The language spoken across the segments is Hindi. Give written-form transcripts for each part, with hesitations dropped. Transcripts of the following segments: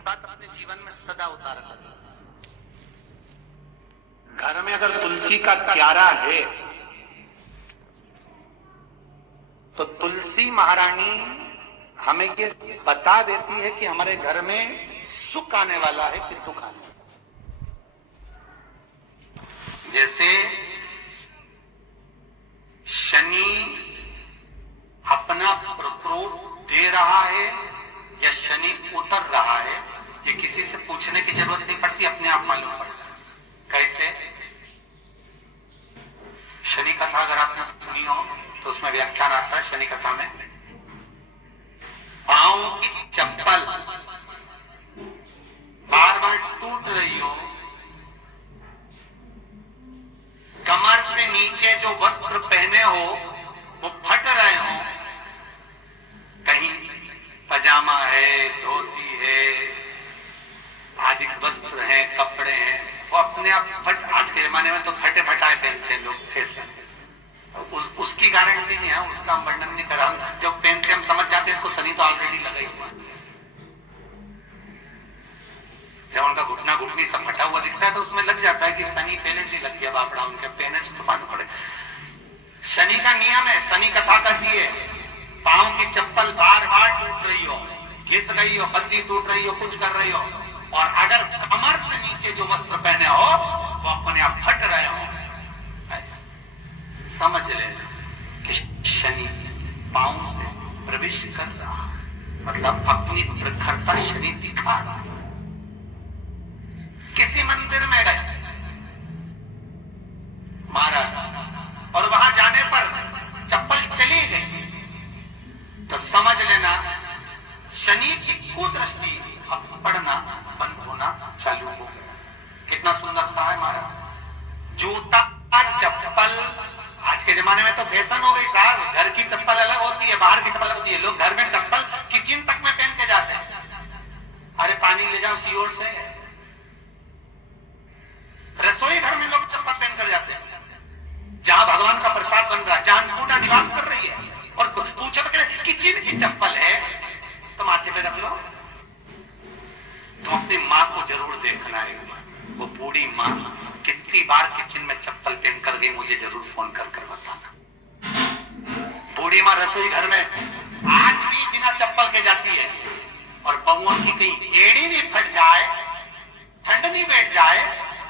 बात अपने जीवन में सदा उतारा करें। घर में अगर तुलसी का क्यारा है तो तुलसी महारानी हमें ये बता देती है कि हमारे घर में सुख आने वाला है कि दुख आने वाला है। जैसे शनि अपना प्रकोप दे रहा है या शनि उतर रहा है, ये किसी से पूछने की जरूरत नहीं पड़ती, अपने आप मालूम पड़ता है। कैसे? शनि कथा अगर आपने सुनी हो तो उसमें व्याख्यान आता है शनि कथा में, पांव की चप्पल बार बार टूट रही हो, कमर से नीचे जो वस्त्र पहने हो वो फट रहे हो, कहीं पजामा है, धोती है, अधिक वस्त्र हैं, कपड़े हैं, वो अपने आप फट। आज के जमाने में तो फटे फटाए पहनते हैं लोग, फैशन। उसकी गारंटी नहीं है, उसका हम वर्णन नहीं कर रहा हूं। जब पहनते हम समझ जाते हैं इसको शनि तो ऑलरेडी लगा ही हुआ। जब उनका घुटना घुटनी सब फटा हुआ दिखता है तो उसमें लग जाता है कि शनि पहले से लग गया बापड़ा, उनके पहने से तो पानी पड़े। शनि का नियम है, शनि कथा कहती है पांव की चप्पल बार बार टूट रही हो, घिस गई हो, बत्ती टूट रही हो, कुछ कर रही हो, और अगर कमर से नीचे जो वस्त्र पहने हो वो अपने आप फट रहे हो, समझ लेना कि शनि पांव से प्रवेश कर रहा, मतलब अपनी प्रखरता शनि दिखा रहा। किसी मंदिर में गए महाराज और वहां जाने पर चप्पल चली गई तो समझ लेना शनि की कुदृष्टि अब पड़ना बंद होना चालू हो गया। कितना सुंदरता है महाराज। जूता चप्पल आज के जमाने में तो फैशन हो गई साहब, घर की चप्पल अलग होती है, बाहर की चप्पल अलग होती है। लोग घर में चप्पल किचन तक में पहन के जाते हैं। अरे पानी ले जाओ सीओर से। रसोई घर में लोग चप्पल पहन कर जाते हैं, जहां भगवान का प्रसाद बन रहा है, जहां अन्नपूर्णा निवास कर रही है, और पूछो तो किचन की चप्पल है तो माथे पे रख लो। तो अपनी माँ को जरूर देखना है, वो बूढ़ी माँ कितनी बार किचन में चप्पल पहन कर गई, मुझे जरूर फोन कर कर बताना। बूढ़ी माँ रसोई घर में आज भी बिना चप्पल के जाती है, और बहुओं की कहीं एड़ी भी फट जाए, ठंड नहीं बैठ जाए,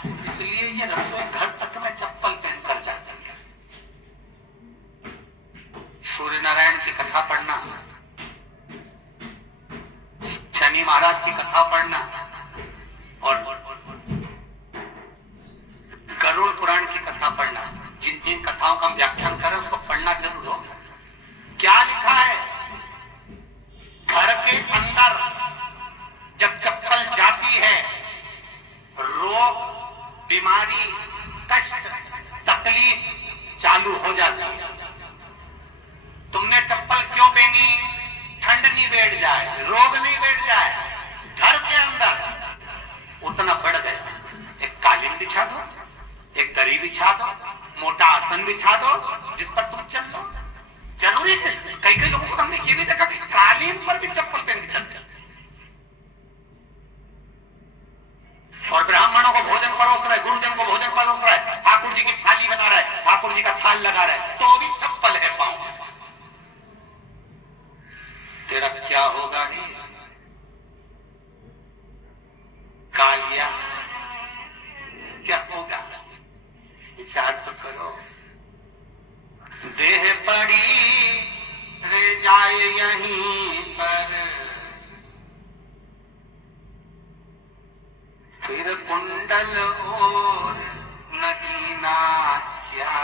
इसलिए ये रसोई घर तक में चप्पल पहन कर जाती है। सूर्य नारायण की कथा पढ़ना, शनि महाराज की कथा पढ़ना, और गरुड़ पुराण की कथा पढ़ना। जिन जिन कथाओं का हम व्याख्यान करें उसको पढ़ना जरूर हो। क्या लिखा है? घर के अंदर जब चप्पल जाती है, रोग, बीमारी, कष्ट, तकलीफ चालू हो जाती है। तुमने चप्पल क्यों पहनी? ठंड नहीं बैठ जाए, रोग नहीं बैठ जाए। घर के अंदर उतना बढ़ गया, एक कालीन बिछा दो, एक दरी बिछा दो, मोटा आसन बिछा दो, जिस पर तुम चल लो। जरूरी है, कई कई लोगों को हमने ये भी देखा कि कालीन पर भी चप्पल पहन के चलते, और ब्राह्मणों को भोजन परोस रहा है, गुरुजन को भोजन परोस रहा है, ठाकुर जी की थाली बना रहा है, ठाकुर जी का थाल लगा रहा है, तो भी चप्पल है पांव। तेरा क्या होगा? ही कालिया क्या होगा? विचार तो करो। देह पड़ी रह जाए यहीं पर, फिर कुंडल और नगीना क्या,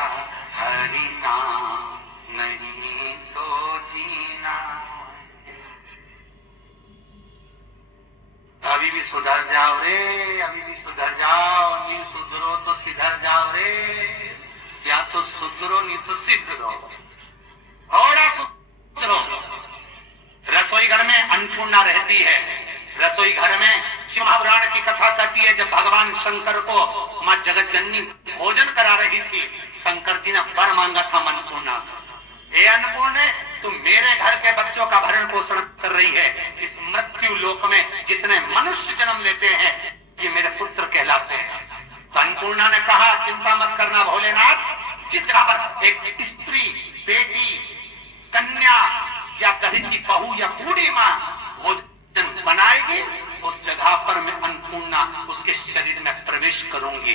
हरि नाम नहीं तो जीना। अभी भी सुधर जाओ रे, अभी भी सुधर जाओ, नहीं सुधरो तो सिधर जाओ रे, या तो सुधरो नहीं तो सिधरो, और सुधरो। रसोई घर में अन्नपूर्णा रहती है। रसोई घर में शिव महापुराण की कथा कहती है, जब भगवान शंकर को मां जगत जननी भोजन करा रही थी, शंकर जी ने वर मांगा था अन्नपूर्णा। हे अन्नपूर्णे, तुम मेरे घर के बच्चों का भरण पोषण कर रही है, इस मृत्यु लोक में जितने मनुष्य जन्म लेते हैं ये मेरे पुत्र कहलाते हैं। तो अन्नपूर्णा ने कहा चिंता मत करना भोलेनाथ, जिस जगह पर एक स्त्री, बेटी, कन्या या घर की बहू या बूढ़ी माँ भोजन बनाएगी, उस जगह पर मैं अन्नपूर्णा उसके शरीर में प्रवेश करूंगी।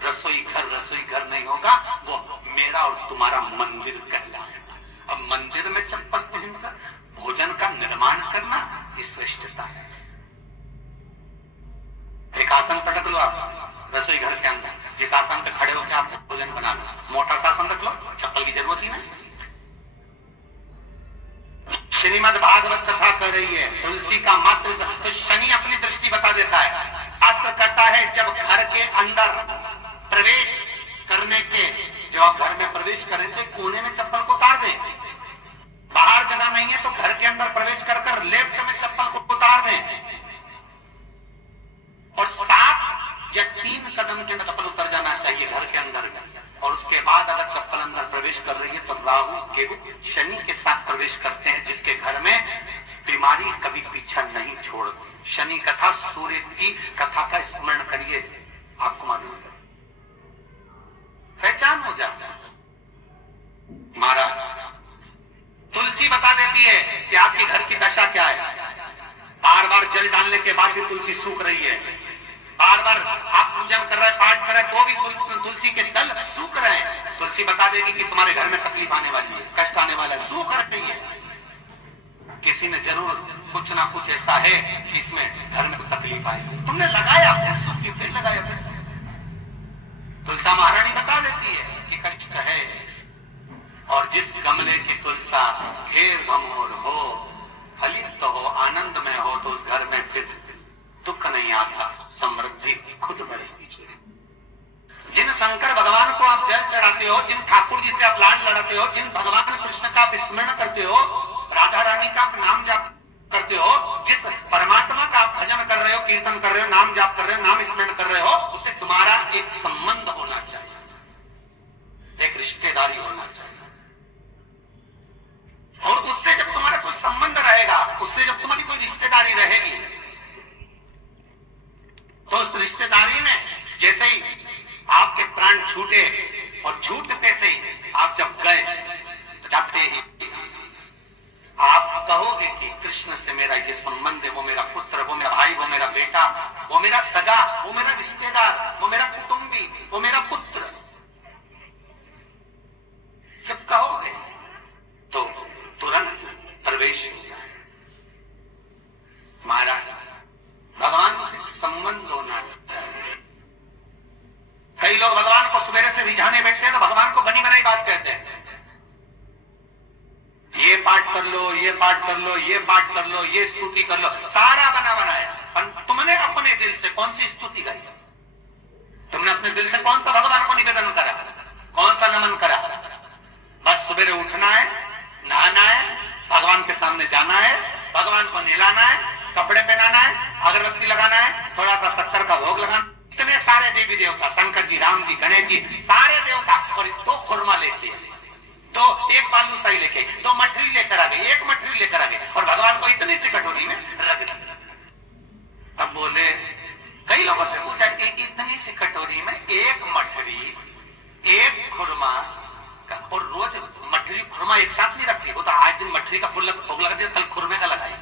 रसोई घर नहीं होगा, वो मेरा और तुम्हारा मंदिर कहलाएगा। अब मंदिर में चप्पल पहनकर भोजन का निर्माण करना ये श्रेष्ठता है। एक आसन पटक लो आप रसोई घर के अंदर, जिस आसन पे खड़े होकर आप भोजन बना लो, मोटा सा आसन रख लो, चप्पल की जरूरत ही नहीं। श्रीमद् भागवत कथा कर रही है, तुलसी का मात्र तो शनि अपनी दृष्टि बता देता है। शास्त्र कहता है जब घर के अंदर प्रवेश करने के, जब आप घर में प्रवेश करें तो कोने में चप्पल को उतार दें। बाहर जगह नहीं है तो घर के अंदर प्रवेश कर लेफ्ट में चप्पल को उतार दें, और 7 या 3 कदम के अंदर चप्पल उतर जाना चाहिए घर के अंदर। और उसके बाद अगर चप्पल अंदर प्रवेश कर रही है तो राहु केतु शनि के साथ प्रवेश करते हैं, जिसके घर में बीमारी कभी पीछा नहीं छोड़ती। शनि कथा, सूर्य की कथा का स्मरण करिए, आपको मालूम है, पहचान हो जाता है। महाराज तुलसी बता देती है कि आपके घर की दशा क्या है। बार बार जल डालने के बाद भी तुलसी सूख रही है, बार बार आप पूजन कर रहे, पाठ कर रहे तो भी तुलसी के दल सूख रहे हैं। तुलसी बता देगी कि तुम्हारे घर में तकलीफ आने वाली है, कष्ट आने वाला है, सूख रही है। किसी ने जरूर कुछ ना कुछ ऐसा है कि इसमें घर में कुछ तकलीफ आएगी, तुमने लगाया फिर सूखी, फिर लगाया फिर। तुलसा महारानी बता देती है कि कष्ट है, और जिस गमले की तुलसा घेर घमोर हो, फलित हो, आनंद में हो, तो उस घर में फिर दुख नहीं आता, समृद्धि खुद बढ़ेगी। जिन शंकर भगवान को आप जल चढ़ाते हो, जिन ठाकुर जी से आप लाड लड़ाते हो, जिन भगवान कृष्ण का आप स्मरण करते हो, राधा रानी का आप नाम जाप करते हो, जिस परमात्मा का आप भजन कर रहे हो, कीर्तन कर रहे हो, नाम जाप कर रहे हो, नाम स्मरण कर रहे हो, उससे तुम्हारा एक संबंध होना चाहिए, एक रिश्तेदारी होना चाहिए। और उससे जब तुम्हारा कोई संबंध रहेगा, उससे जब तुम्हारी कोई रिश्तेदारी रहेगी, तो उस रिश्तेदारी में जैसे ही आपके प्राण छूटे, और छूटते से ही आप जब गए, तो जाते ही आप कहोगे कि कृष्ण से मेरा ये संबंध है, वो मेरा पुत्र, वो मेरा भाई, वो मेरा बेटा, वो मेरा सगा, वो मेरा रिश्तेदार, वो मेरा कुटुंबी, वो मेरा पुत्र। जब कहोगे तो तुरंत प्रवेश हो जाए। महाराज भगवान से संबंध होना चाहिए। कई लोग भगवान को सवेरे से रिझाने बैठते हैं तो भगवान को बनी बनाई बात कहते हैं, ये पाठ कर लो, ये पाठ कर लो, ये पाठ कर लो, ये स्तुति कर लो, सारा बना बनाया। पर तुमने अपने दिल से कौन सी स्तुति गाई? तुमने अपने दिल से कौन सा भगवान को निवेदन करा, कौन सा नमन करा? बस सवेरे उठना है, नहाना है, भगवान के सामने जाना है, भगवान को नहलाना है, कपड़े पहनाना है, अगरबत्ती लगाना है, थोड़ा सा शक्कर का भोग लगाना। इतने सारे देवी देवता, शंकर जी, राम जी, गणेश जी, सारे देवता, और 2 खुरमा लेके, तो 1 बालूशाही लेके, 2 मठरी लेकर आ गए, 1 मठरी लेकर आ गए, और भगवान को इतनी सी कटोरी में रख दिया। तब बोले, कई लोगों से पूछा कि इतनी सी कटोरी में 1 मठरी, 1 खुरमा, और रोज मठरी खुरमा एक साथ नहीं रखती, वो तो आज दिन मठरी का फूल भोग लगा दिया, कल खुरमे का लगाई,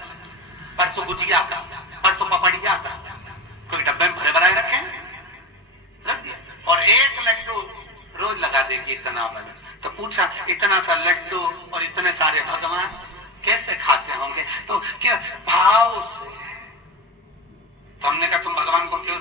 परसों गुजिया का, परसों पपड़िया का, कोई डब्बे में भरे भराए रखे रख दिया, और 1 लड्डू रोज लगा देगी, इतना बना। तो पूछा, इतना सा लड्डू और इतने सारे भगवान कैसे खाते होंगे? तो क्या भाव से। तो हमने कहा तुम भगवान को क्यों